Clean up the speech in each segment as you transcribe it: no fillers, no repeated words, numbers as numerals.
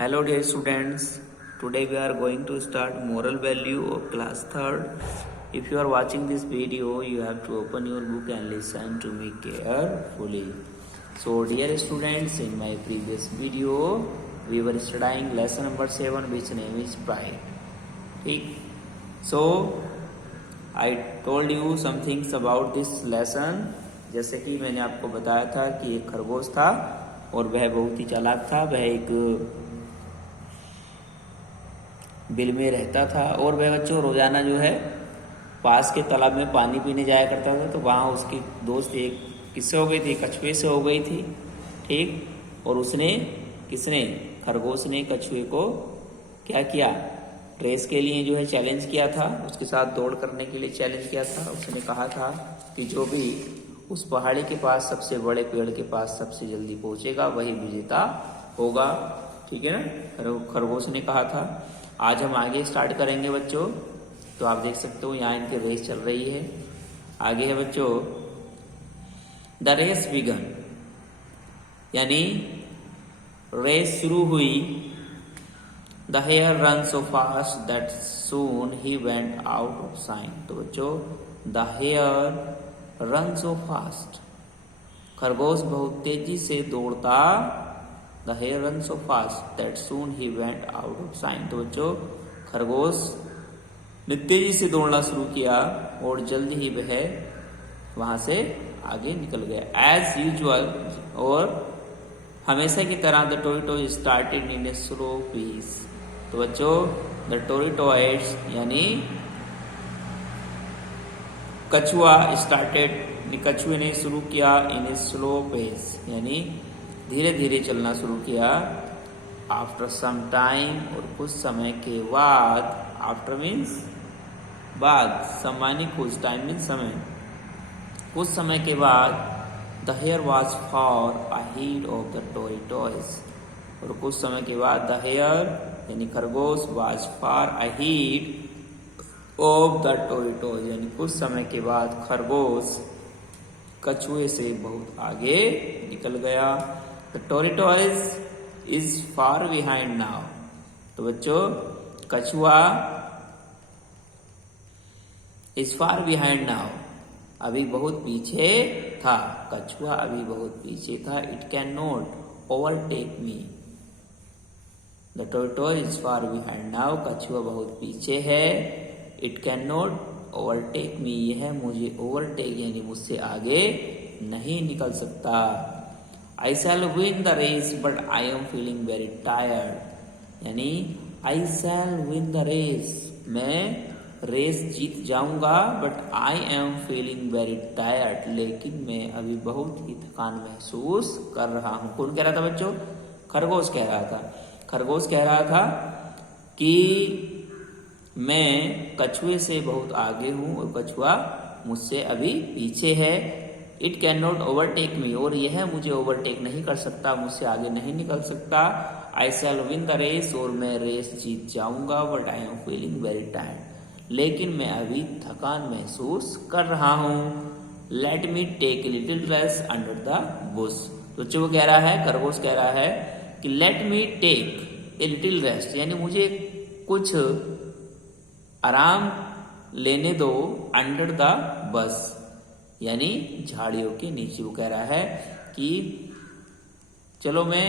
Hello dear students, today we are going to start moral value of class 3rd. If you are watching this video, you have to open your book and listen to me carefully. So dear students, in my previous video, we were studying lesson number 7 which name is pride. ठीक? So I told you some things about this lesson. जैसे कि मैंने आपको बताया था कि एक खरगोश था और वह बहुत ही चालाक था। वह एक बिल में रहता था और वह बच्चों रोजाना जो है पास के तालाब में पानी पीने जाया करता था। तो वहाँ उसकी दोस्त एक किससे हो गई थी, कछुए से हो गई थी। ठीक, और किसने खरगोश ने कछुए को क्या किया, रेस के लिए जो है चैलेंज किया था, उसके साथ दौड़ करने के लिए चैलेंज किया था। उसने कहा था कि जो भी उस पहाड़ी के पास सबसे बड़े पेड़ के पास सबसे जल्दी पहुंचेगा वही विजेता होगा। ठीक है ना, खरगोश ने कहा था। आज हम आगे स्टार्ट करेंगे बच्चों। तो आप देख सकते हो यहाँ इनकी रेस चल रही है। आगे है बच्चों, द रेस बिगन, यानी रेस शुरू हुई। The hare ran so fast that soon he went out of sight. तो बच्चों, the hare ran so fast, खरगोश बहुत तेजी से दौड़ता। The hare ran so fast that soon he went out of sight. तो बच्चों, खरगोश ने तेजी से दौड़ना शुरू किया और जल्द ही वह वहां से आगे निकल गया। As usual, और हमेशा की तरह the tortoise started in a slow pace. तो बच्चों, द टोरिटोइड्स यानी कछुआ कछुए ने शुरू किया इन ए स्लो पेस, यानी धीरे धीरे चलना शुरू किया। आफ्टर सम टाइम, और कुछ समय के बाद। आफ्टर मीन्स बाद, सम्मानी कुछ, टाइम मीन्स समय। कुछ समय के बाद the hare was far ahead of the tortoise. और कुछ समय के बाद द हेयर यानी खरगोश was far ahead of the tortoise, यानी कुछ समय के बाद खरगोश कछुए से बहुत आगे निकल गया। The tortoise is far behind now. तो बच्चों, कछुआ is far behind now, अभी बहुत पीछे था। कछुआ अभी बहुत पीछे था। It cannot overtake me. The tortoise is far behind now. कछुआ बहुत पीछे है। It cannot overtake me, यह मुझे overtake यानी मुझसे आगे नहीं निकल सकता। I shall win the race, but I am feeling very tired. यानी I shall win the race, मैं रेस जीत जाऊंगा, but I am feeling very tired, लेकिन मैं अभी बहुत ही थकान महसूस कर रहा हूं। कौन कह रहा था बच्चों? खरगोश कह रहा था। खरगोश कह रहा था कि मैं कछुए से बहुत आगे हूं और कछुआ मुझसे अभी पीछे है। इट कैन नॉट ओवरटेक मी, और यह मुझे ओवरटेक नहीं कर सकता, मुझसे आगे नहीं निकल सकता। I shall win the race, और मैं रेस जीत जाऊंगा, but I am feeling very tired, लेकिन मैं अभी थकान महसूस कर रहा हूं। Let me take a little rest under the bush. तो जो वो कह रहा है, खरगोश कह रहा है कि let me take a little rest, यानी मुझे कुछ आराम लेने दो। अंडर द बस, यानी झाड़ियों के नीचे। वो कह रहा है कि चलो मैं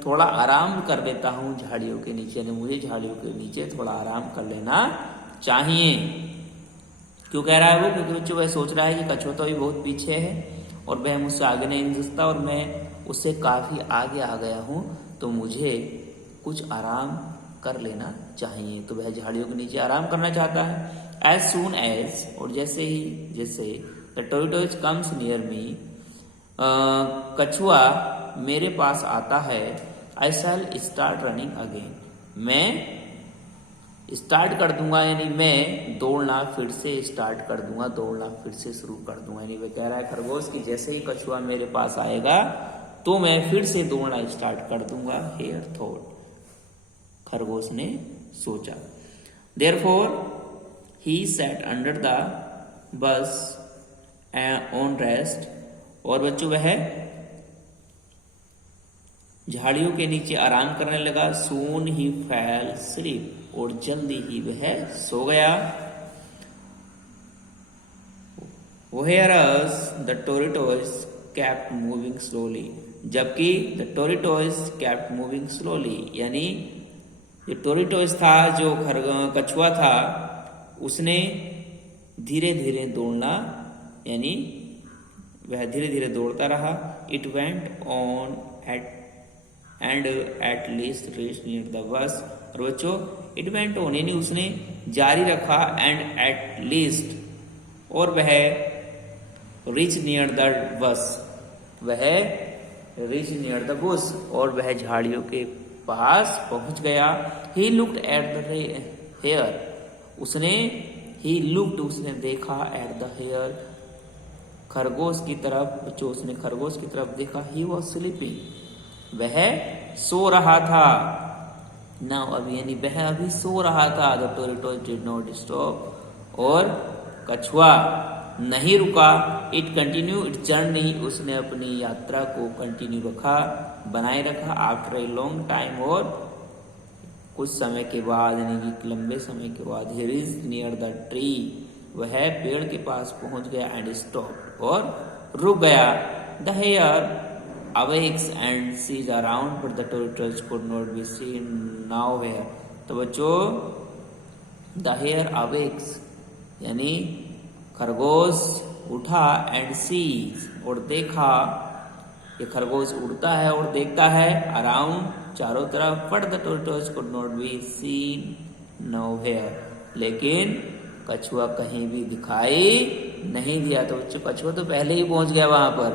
थोड़ा आराम कर लेता हूं झाड़ियों के नीचे, यानी मुझे झाड़ियों के नीचे थोड़ा आराम कर लेना चाहिए। क्यों कह रहा है वो? क्योंकि बच्चों वह सोच रहा है कि कछुआ तो अभी बहुत पीछे है और वह मुझसे आगे नहीं निकल सकता, और मैं उससे काफी आगे आ गया हूं, तो मुझे कुछ आराम कर लेना चाहिए। तो वह झाड़ियों के नीचे आराम करना चाहता है। As soon as, और जैसे the tortoise comes near me, कछुआ मेरे पास आता है। I shall start running again, मैं स्टार्ट कर दूंगा, यानी मैं दौड़ना फिर से स्टार्ट कर दूंगा, दौड़ना फिर से शुरू कर दूंगा। यानी वह कह रहा है खरगोश कि जैसे ही कछुआ मेरे पास आएगा तो मैं फिर से दौड़ना स्टार्ट कर दूंगा। Hare thought, खरगोश ने सोचा। Therefore he sat under the bush on rest, और बच्चों वह झाड़ियों के नीचे आराम करने लगा। सून ही फैल स्लीप, और जल्दी ही वह सो गया। Whereas the tortoise kept moving slowly, जबकि the tortoise kept moving slowly, यानी ये टोरिटोइस था जो कछुआ था, उसने धीरे धीरे दौड़ना, यानी वह धीरे धीरे दौड़ता रहा। It went on at least reached near the bus, और बच्चों it went on यानी उसने जारी रखा, and at least और वह reach near the bus, वह reach near the bush, और वह झाड़ियों के पास पहुंच गया। He looked at the hare, उसने देखा at the hare, खरगोश की तरफ। जो उसने खरगोश की तरफ देखा। He was sleeping, वह सो रहा था। Now अभी यानी वह अभी सो रहा था। The tortoise did not stop, और कछुआ नहीं रुका। It continued its journey, उसने अपनी यात्रा को कंटिन्यू रखा, बनाए रखा। After a long time, और कुछ समय के बाद, यानी कि लंबे समय के बाद। He reached near the tree, वह पेड़ के पास पहुंच गया। And stopped, और रुक गया। The hare awakes and sees around, but the tortoise could not be seen nowhere। तो बच्चों the hare awakes यानी खरगोश उठा, एंड सीज, और देखा। ये खरगोश उड़ता है और देखता है अराउंड, चारों तरफ। But the tortoise could not be seen nowhere, लेकिन कछुआ कहीं भी दिखाई नहीं दिया। तो बच्चों कछुआ तो पहले ही पहुंच गया वहां पर।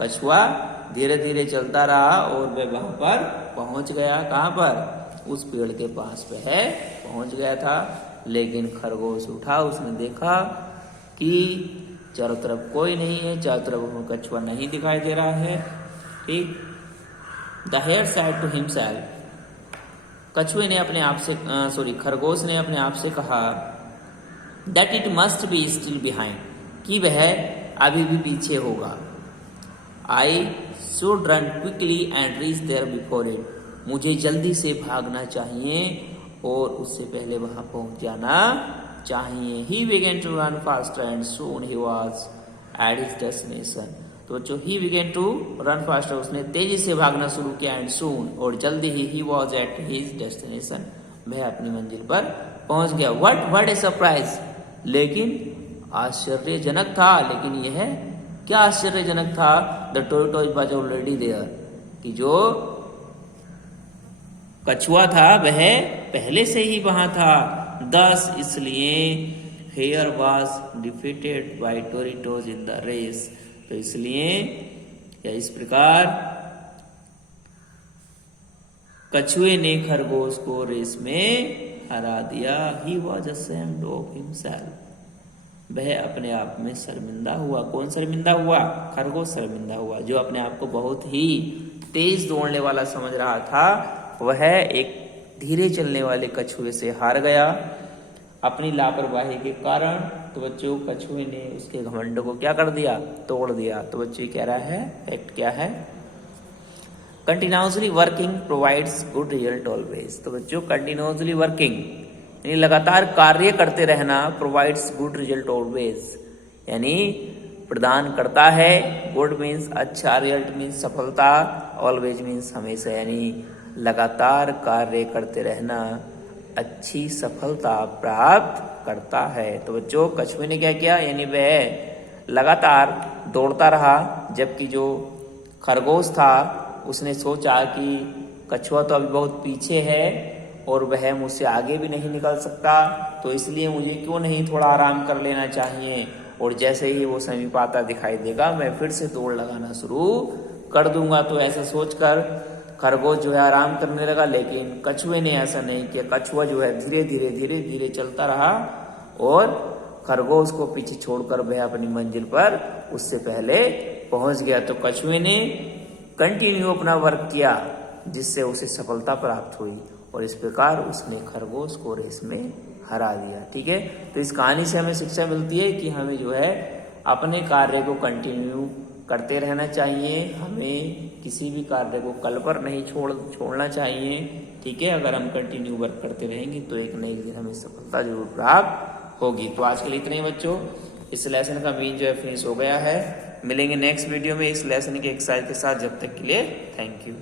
कछुआ धीरे धीरे चलता रहा और वह वहां पर पहुंच गया। कहां पर? उस पेड़ के पास वह पहुंच गया था। लेकिन खरगोश उठा, उसने देखा कि चारों तरफ कोई नहीं है, चारों तरफ कछुआ नहीं दिखाई दे रहा है। ठीक। The hare said to himself, कछुए ने अपने आप से खरगोश ने अपने आप से कहा that it must be still behind, कि वह अभी भी पीछे होगा। I should run quickly and reach there before it, मुझे जल्दी से भागना चाहिए और उससे पहले वहां पहुंच जाना चाहिए। He began to run faster and soon he was at his destination। तो जो he began to run faster, उसने तेजी से भागना शुरू किया। and soon, और जल्दी ही he was at his destination, वह अपनी मंजिल पर पहुंच गया। what a surprise, लेकिन आश्चर्यजनक था। लेकिन यह क्या आश्चर्यजनक था? The tortoise was already there, कि जो कछुआ था वह पहले से ही वहां था। दस इसलिए hare was defeated by tortoise in the race, तो इसलिए या इस प्रकार कछुए ने खरगोश को रेस में हरा दिया। He was ashamed of himself, वह अपने आप में शर्मिंदा हुआ। कौन शर्मिंदा हुआ? खरगोश शर्मिंदा हुआ, जो अपने आप को बहुत ही तेज दौड़ने वाला समझ रहा था। वह एक धीरे चलने वाले कछुए से हार गया अपनी लापरवाही के कारण। तो बच्चों कछुए ने उसके घमंड को क्या कर दिया? तोड़ दिया। तो बच्चों कह रहा है फैक्ट क्या है? Continuously working provides good result always. तो बच्चों कंटिन्यूअसली वर्किंग यानी लगातार कार्य करते रहना, प्रोवाइड्स गुड रिजल्ट ऑलवेज यानी प्रदान करता है। गुड मीन्स अच्छा, रिजल्ट मीन्स सफलता, ऑलवेज मीन्स हमेशा, यानी लगातार कार्य करते रहना अच्छी सफलता प्राप्त करता है। तो बच्चों कछुए ने क्या किया? यानी वह लगातार दौड़ता रहा, जबकि जो खरगोश था उसने सोचा कि कछुआ तो अभी बहुत पीछे है और वह मुझसे आगे भी नहीं निकल सकता, तो इसलिए मुझे क्यों नहीं थोड़ा आराम कर लेना चाहिए, और जैसे ही वो समीप आता दिखाई देगा मैं फिर से दौड़ लगाना शुरू कर दूंगा। तो ऐसा सोचकर खरगोश जो है आराम करने लगा। लेकिन कछुए ने ऐसा नहीं किया। कछुआ जो है धीरे धीरे चलता रहा और खरगोश को पीछे छोड़कर वह अपनी मंजिल पर उससे पहले पहुंच गया। तो कछुए ने कंटिन्यू अपना वर्क किया, जिससे उसे सफलता प्राप्त हुई, और इस प्रकार उसने खरगोश को रेस में हरा दिया। ठीक है। तो इस कहानी से हमें शिक्षा मिलती है कि हमें जो है अपने कार्य को कंटिन्यू करते रहना चाहिए। हमें किसी भी कार्य को कल पर नहीं छोड़ना चाहिए। ठीक है, अगर हम कंटिन्यू वर्क करते रहेंगे तो एक न एक दिन हमें सफलता जरूर प्राप्त होगी। तो आज के लिए इतना ही बच्चों, इस लेसन का मीन जो है फिनिश हो गया है। मिलेंगे नेक्स्ट वीडियो में इस लेसन के एक्सरसाइज के साथ। जब तक के लिए थैंक यू।